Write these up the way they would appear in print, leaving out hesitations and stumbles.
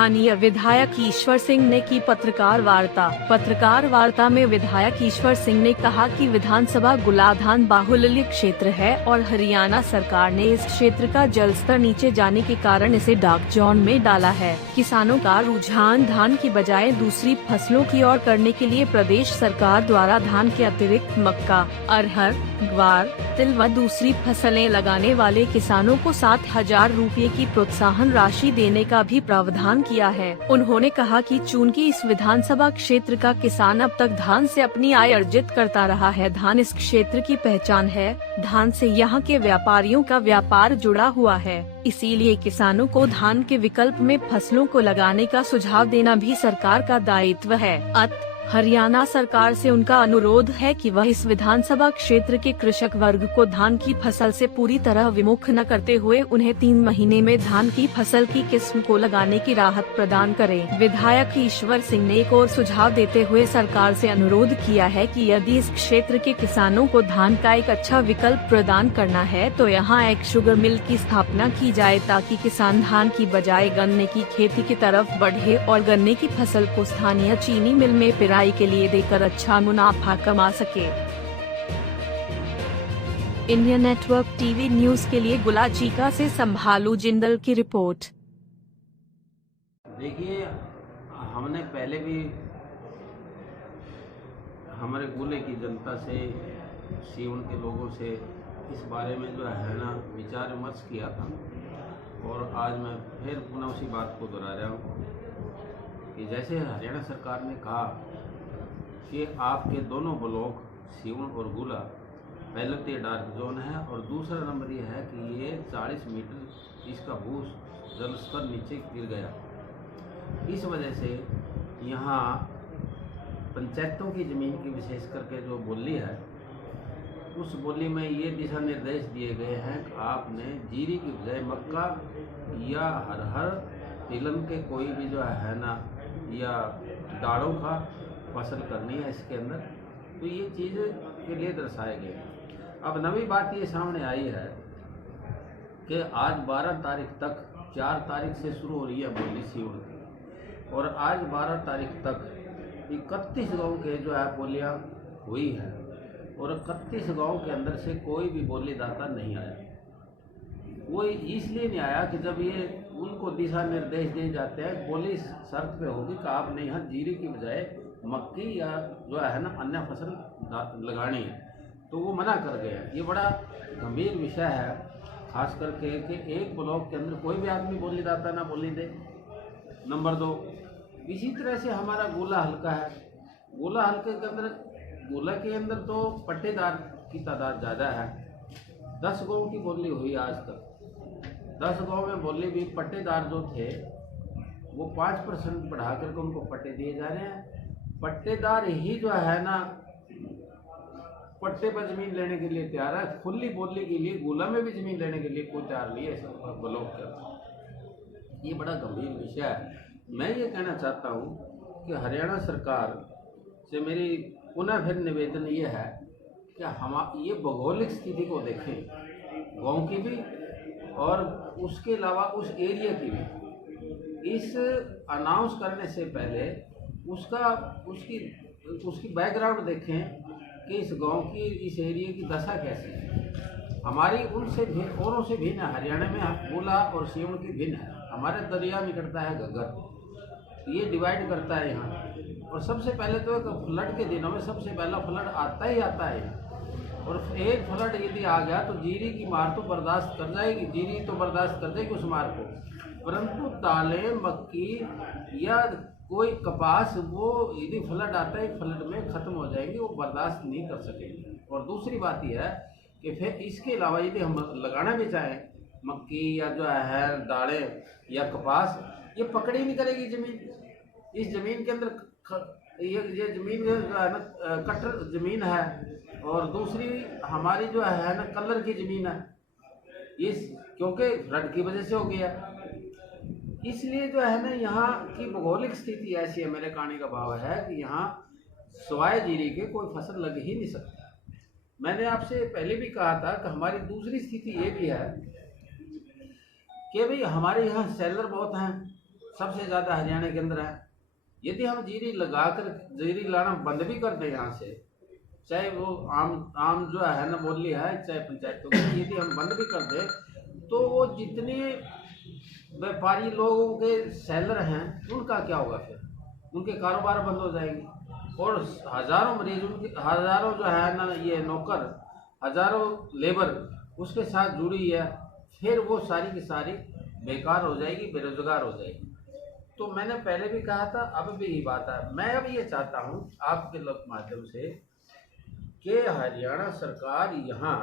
स्थानीय विधायक ईश्वर सिंह ने की पत्रकार वार्ता में विधायक ईश्वर सिंह ने कहा कि विधानसभा गुलाधान बाहुल्य क्षेत्र है और हरियाणा सरकार ने इस क्षेत्र का जल स्तर नीचे जाने के कारण इसे डार्क जोन में डाला है। किसानों का रुझान धान की बजाय दूसरी फसलों की ओर करने के लिए प्रदेश सरकार द्वारा धान के अतिरिक्त मक्का, अरहर, ग्वार, तिल व दूसरी फसलें लगाने वाले किसानों को 7,000 रुपए की प्रोत्साहन राशि देने का भी प्रावधान किया है। उन्होंने कहा कि चूंकि इस विधानसभा क्षेत्र का किसान अब तक धान से अपनी आय अर्जित करता रहा है, धान इस क्षेत्र की पहचान है, धान से यहाँ के व्यापारियों का व्यापार जुड़ा हुआ है, इसीलिए किसानों को धान के विकल्प में फसलों को लगाने का सुझाव देना भी सरकार का दायित्व है। हरियाणा सरकार से उनका अनुरोध है कि वह इस विधानसभा क्षेत्र के कृषक वर्ग को धान की फसल से पूरी तरह विमुख न करते हुए उन्हें 3 महीने में धान की फसल की किस्म को लगाने की राहत प्रदान करें। विधायक ईश्वर सिंह ने एक और सुझाव देते हुए सरकार से अनुरोध किया है कि यदि इस क्षेत्र के किसानों को धान का एक अच्छा विकल्प प्रदान करना है तो यहाँ एक शुगर मिल की स्थापना की जाए ताकि किसान धान की बजाय गन्ने की खेती की तरफ बढ़े और गन्ने की फसल को स्थानीय चीनी मिल में पिराई के लिए देकर अच्छा मुनाफा कमा सके। इंडिया नेटवर्क टीवी न्यूज के लिए गुलाचीका से संभालू जिंदल की रिपोर्ट। देखिए, हमने पहले भी हमारे गुले की जनता से, सीवन के लोगों से इस बारे में जो है ना विचार विमर्श किया था और आज मैं फिर पुनः उसी बात को दोहरा रहा हूँ कि जैसे हरियाणा सरकार ने कहा कि आपके दोनों ब्लॉक सीवन और गुला पहले तो ये डार्क जोन है और दूसरा नंबर ये है कि ये 40 मीटर इसका भू जल स्तर नीचे गिर गया। इस वजह से यहाँ पंचायतों की ज़मीन की विशेष करके जो बोली है उस बोली में ये दिशा निर्देश दिए गए हैं कि आपने जीरी की बजाय मक्का या अरहर, तिलहन के कोई भी जो है ना या दालों का फसल करनी है इसके अंदर, तो ये चीज़ के लिए दर्शाए गए। अब नवी बात ये सामने आई है कि आज 12 तारीख तक, 4 तारीख से शुरू हो रही है बोली सीवन की और आज 12 तारीख तक 31 गांव के जो है बोलियाँ हुई है और 31 गांव के अंदर से कोई भी बोलीदाता नहीं आया। वो इसलिए नहीं आया कि जब ये उनको दिशा निर्देश दिए जाते हैं, बोली शर्त पे होगी कि आपने यहाँ जीरी की बजाय मक्की या जो है ना अन्य फसल लगानी है, तो वो मना कर गए हैं। ये बड़ा गंभीर विषय है, खास करके कि एक ब्लॉक के अंदर कोई भी आदमी बोलीदाता ना बोली दे। नंबर 2, इसी तरह से हमारा गोला हल्का है। गोला हल्के के अंदर, गोला के अंदर तो पट्टेदार की तादाद ज़्यादा है। 10 गाँव की बोली हुई आज तक। 10 गाँव में बोली भी पट्टेदार जो थे वो 5% बढ़ा करके उनको पट्टे दिए जा रहे हैं। पट्टेदार ही जो है ना पट्टे पर जमीन लेने के लिए तैयार है। खुली बोली के लिए गोला में भी जमीन लेने के लिए कोई तैयार नहीं है ब्लॉक का। ये बड़ा गंभीर विषय है। मैं ये कहना चाहता हूँ कि हरियाणा सरकार से मेरी पुनः फिर निवेदन ये है कि हम ये भौगोलिक स्थिति को देखें, गांव की भी और उसके अलावा उस एरिया की भी। इस अनाउंस करने से पहले उसकी बैकग्राउंड देखें कि इस गांव की, इस एरिया की दशा कैसी है। हमारी उनसे भी औरों से भिन्न है। हरियाणा में गोला और सीवन की भिन्न है। हमारे दरिया निकलता है घग्गर, ये डिवाइड करता है यहाँ। और सबसे पहले तो फ्लड के दिनों में सबसे पहला फ्लड आता ही आता है और एक फ्लड यदि आ गया तो जीरी की मार तो बर्दाश्त कर जाएगी, जीरी तो बर्दाश्त कर देगी उस मार को, परंतु दालें, मक्की या कोई कपास वो यदि फ्लड आता है फ्लड में ख़त्म हो जाएंगे, वो बर्दाश्त नहीं कर सकेंगे। और दूसरी बात यह है कि फिर इसके अलावा यदि हम लगाना भी चाहें मक्की या जो है दालें या कपास, ये पकड़ी नहीं करेगी ज़मीन। इस ज़मीन के अंदर ये ज़मीन जो है ना कटर ज़मीन है और दूसरी हमारी जो है ना कलर की ज़मीन है, इस क्योंकि फ्लड की वजह से हो गया। इसलिए जो है ना यहाँ की भौगोलिक स्थिति ऐसी है, मेरे कहने का भाव है कि यहाँ सवाए जीरी के कोई फसल लग ही नहीं सकती। मैंने आपसे पहले भी कहा था कि हमारी दूसरी स्थिति ये भी है कि भाई हमारे यहाँ सेलर बहुत हैं, सबसे ज़्यादा हरियाणा के अंदर है। यदि हम जीरी लगाकर जीरी लाना बंद भी कर दें यहाँ से, चाहे वो आम जो है ना बोली है, चाहे पंचायतों की, यदि हम बंद भी कर दें तो वो जितने व्यापारी लोगों के सेलर हैं उनका क्या होगा? फिर उनके कारोबार बंद हो जाएंगे और हजारों मरीज, उनके हजारों जो है ना ये नौकर, हजारों लेबर उसके साथ जुड़ी है, फिर वो सारी की सारी बेकार हो जाएगी, बेरोजगार हो जाएगी। तो मैंने पहले भी कहा था, अब भी यही बात है। मैं अब ये चाहता हूँ आपके माध्यम से कि हरियाणा सरकार यहाँ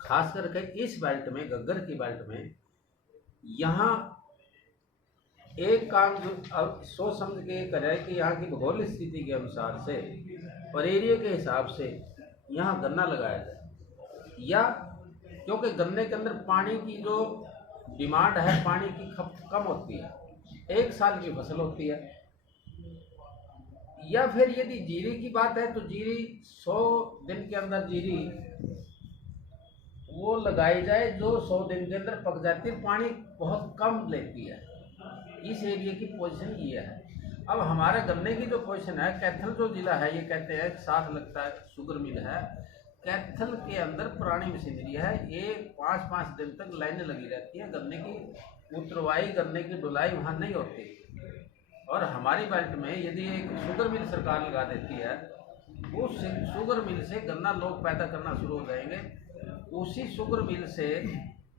खास करके इस बेल्ट में, गग्गर की बेल्ट में, यहाँ एक काम जो अब सोच समझ के करे कि यहाँ की भौगोलिक स्थिति के अनुसार से और एरिया के हिसाब से यहाँ गन्ना लगाया जाए। या क्योंकि गन्ने के अंदर पानी की जो डिमांड है, पानी की खपत कम होती है, 1 साल की फसल होती है। या फिर यदि जीरी की बात है तो जीरी 100 दिन के अंदर जीरी वो लगाई जाए जो 100 दिन के अंदर पक जाती है, पानी बहुत कम लेती है। इस एरिया की पोजीशन ये है। अब हमारे गन्ने की जो पोजीशन है, कैथल जो जिला है, ये कहते हैं साथ लगता है शुगर मिल है, कैथल के अंदर पुरानी मशीनरी है, ये 5-5 दिन तक लाइनें लगी रहती है। गन्ने की उतरवाई, गन्ने की ढुलाई वहाँ नहीं होती। और हमारी बेल्ट में यदि एक शुगर मिल सरकार लगा देती है, उस शुगर मिल से गन्ना लोग पैदा करना शुरू हो जाएंगे। उसी शुगर मिल से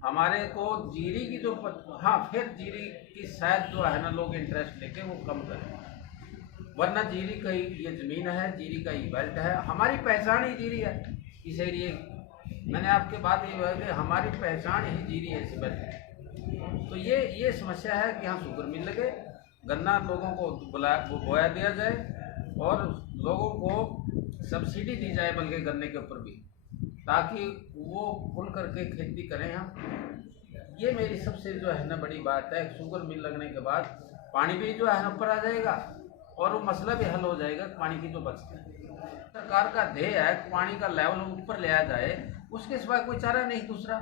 हमारे को जीरी की जो फिर जीरी की शायद जो है ना लोग इंटरेस्ट लेके वो कम करें, वरना जीरी का ये ज़मीन है, जीरी का ये बेल्ट है, हमारी पहचान ही जीरी है इस एरिए की। मैंने आपके बात ये है कि हमारी पहचान ही जीरी है इस बेल्ट की। तो ये समस्या है कि यहाँ शुगर मिल लगे, गन्ना लोगों को बोया दिया जाए और लोगों को सब्सिडी दी जाए, बल्कि गन्ने के ऊपर भी, ताकि वो खुल करके खेती करें हम। ये मेरी सबसे जो है ना बड़ी बात है। शुगर मिल लगने के बाद पानी भी जो है ना ऊपर आ जाएगा और वो मसला भी हल हो जाएगा पानी की जो बचती है। सरकार का ध्येय है पानी का लेवल ऊपर ले आ जाए, उसके सिवाय कोई चारा नहीं दूसरा।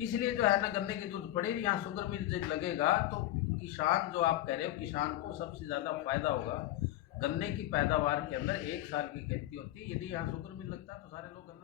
इसलिए जो है ना गन्ने की दूध पड़ेगी, यहाँ शुगर मिल जब लगेगा तो किसान जो आप कह रहे हो, किसान को सबसे ज़्यादा फायदा होगा। गन्ने की पैदावार के अंदर 1 साल की खेती होती है, यदि यहाँ शुगर मिल लगता है तो सारे लोग गन्ना